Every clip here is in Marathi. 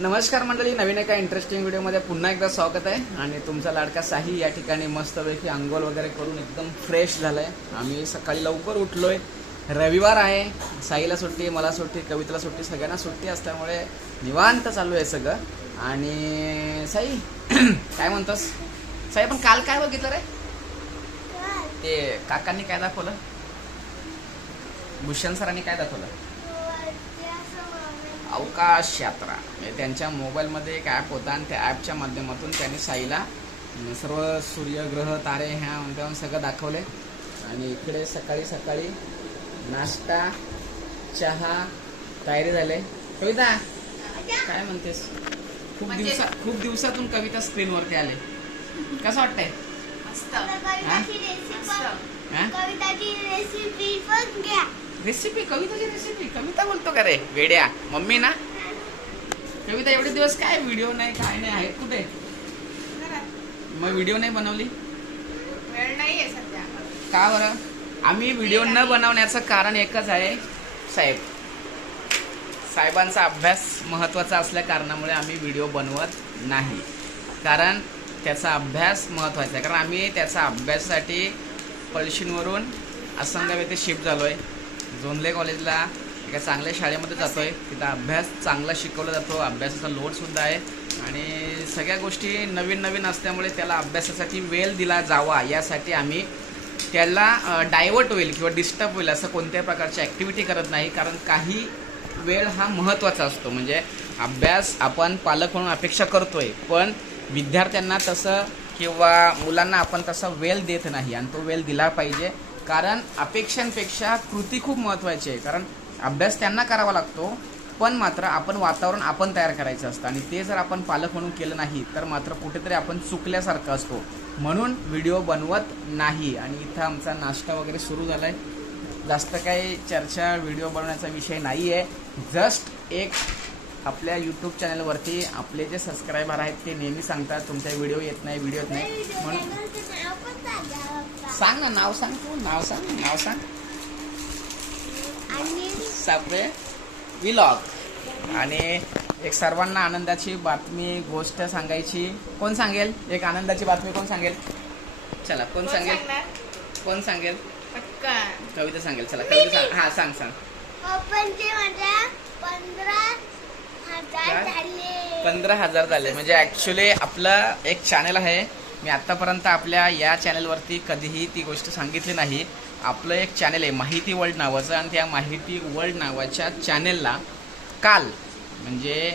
नमस्कार मंडळी नवीन एका इंटरेस्टिंग व्हिडिओमध्ये पुन्हा एकदा स्वागत आहे. आणि तुमचा लाडका साही या ठिकाणी मस्तपैकी आंघोळ वगैरे करून एकदम फ्रेश झालाय. आम्ही सकाळी लवकर उठलोय. रविवार आहे. साईला सुट्टी मला सुट्टी कवितेला सुट्टी सगळ्यांना सुट्टी असल्यामुळे निवांत चालू आहे सगळं. आणि साई काय म्हणतोस? साई पण काल काय बघितलं रे? ते काकांनी काय दाखवलं? भूषण सरांनी काय दाखवलं? अवकाश यात्रा. म्हणजे त्यांच्या मोबाईलमध्ये एक ॲप होता आणि त्या ॲपच्या माध्यमातून त्यांनी साईला सर्व सूर्यग्रह तारे ह्या त्याहून सगळं दाखवले. आणि इकडे सकाळी सकाळी नाश्ता चहा तयारी झाले. कविता काय म्हणतेस? खूप म्हणजे- दिवसा खूप दिवसातून कविता स्क्रीनवरती आले. कसं वाटतंय? मस्त? कविताची रेसिपी पण घ्या. रेसिपी कविताची रेसिपी कविता बोलतो का रे? वेड्या मम्मी ना कविता एवढे दिवस काय व्हिडिओ नाही काय नाही आहेत कुठे? मग व्हिडिओ नाही बनवली? वेळ नाहीये सध्या. का बरं? आम्ही व्हिडिओ न बनवण्याचं कारण एकच आहे साहेब. साहेबांचा अभ्यास महत्त्वाचा असल्या कारणामुळे आम्ही व्हिडिओ बनवत नाही. कारण त्याचा अभ्यास महत्त्वाचा आहे. कारण आम्ही त्याचा अभ्यासासाठी पळशींवरून असंगाव येथे शिफ्ट झालो आहे जोनले कॉलेजला एका चांगल्या शाळेमध्ये जातो आहे तिथं अभ्यास चांगला शिकवला जातो. अभ्यासाचा लोडसुद्धा आहे. आणि सगळ्या गोष्टी नवीन नवीन असल्यामुळे त्याला अभ्यासासाठी वेळ दिला जावा यासाठी आम्ही त्याला डायवर्ट होईल किंवा डिस्टर्ब होईल असं कोणत्याही प्रकारची ॲक्टिव्हिटी करत नाही. कारण काही वेळ हा महत्त्वाचा असतो. म्हणजे अभ्यास आपण पालक म्हणून अपेक्षा करतो आहे पण विद्यार्थ्यांना तसं किंवा मुलांना आपण तसा वेळ देत नाही आणि तो वेळ दिला पाहिजे. कारण अपेक्षांपेक्षा कृती खूप महत्त्वाची आहे. कारण अभ्यास त्यांना करावा लागतो पण मात्र आपण वातावरण आपण तयार करायचं असतं. आणि ते जर आपण पालक म्हणून केलं नाही तर मात्र कुठेतरी आपण चुकल्यासारखं असतो. म्हणून व्हिडिओ बनवत नाही. आणि इथं आमचा नाश्ता वगैरे सुरू झाला आहे जास्त काही चर्चा व्हिडिओ बनवण्याचा विषय नाही आहे जस्ट एक आपल्या यूट्यूब चॅनलवरती आपले जे सबस्क्रायबर आहेत ते नेहमी सांगतात तुमचा व्हिडिओ येत नाही व्हिडिओ येत नाही. म्हणून सांगा ना नाव सांग तू नाव सांग नाव सांग आणि सापळे विलॉग आणि एक सर्वांना आनंदाची बातमी गोष्ट सांगायची. कोण सांगेल? एक आनंदाची बातमी कोण सांगेल? चला कोण सांगेल? कोण सांगेल? कविता सांगेल. चला कविता सांग. हा सांग सांग. पंधरा हजार? झाले. म्हणजे ॲक्च्युली आपलं एक चॅनल आहे. मी आत्तापर्यंत आपल्या या चॅनलवरती कधीही ती गोष्ट सांगितली नाही. आपलं एक चॅनल आहे माहिती वर्ल्ड नावाचं आणि त्या माहिती वर्ल्ड नावाच्या चॅनेलला काल म्हणजे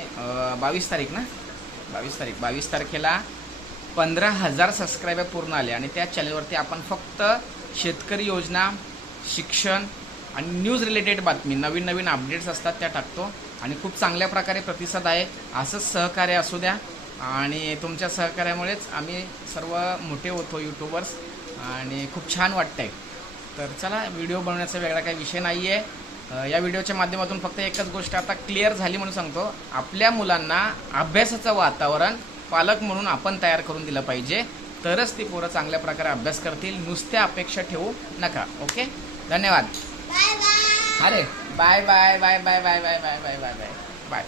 बावीस तारीख ना? बावीस तारीख बावीस तारखेला पंधरा हजार सबस्क्रायबर पूर्ण आले आणि त्या चॅनलवरती आपण फक्त शेतकरी योजना शिक्षण आणि न्यूज रिलेटेड बातमी नवीन नवीन अपडेट्स असतात त्या टाकतो. आणि खूप चांगल्या प्रकारे प्रतिसाद आहे. असंच सहकार्य असू द्या. आणि तुमच्या सहकार्यामुळेच आम्ही सर्व मोठे होतो यूट्यूबर्स आणि खूप छान वाटतंय. तर चला व्हिडिओ बनवण्याचा वेगळा काही विषय नाही आहे या व्हिडिओच्या माध्यमातून फक्त एकच गोष्ट आता क्लिअर झाली म्हणून सांगतो. आपल्या मुलांना अभ्यासाचं वातावरण पालक म्हणून आपण तयार करून दिलं पाहिजे. तरच ती पोरं चांगल्या प्रकारे अभ्यास करतील. नुसत्या अपेक्षा ठेवू नका. ओके? धन्यवाद. अरे bye bye bye bye bye bye bye bye bye bye. Bye.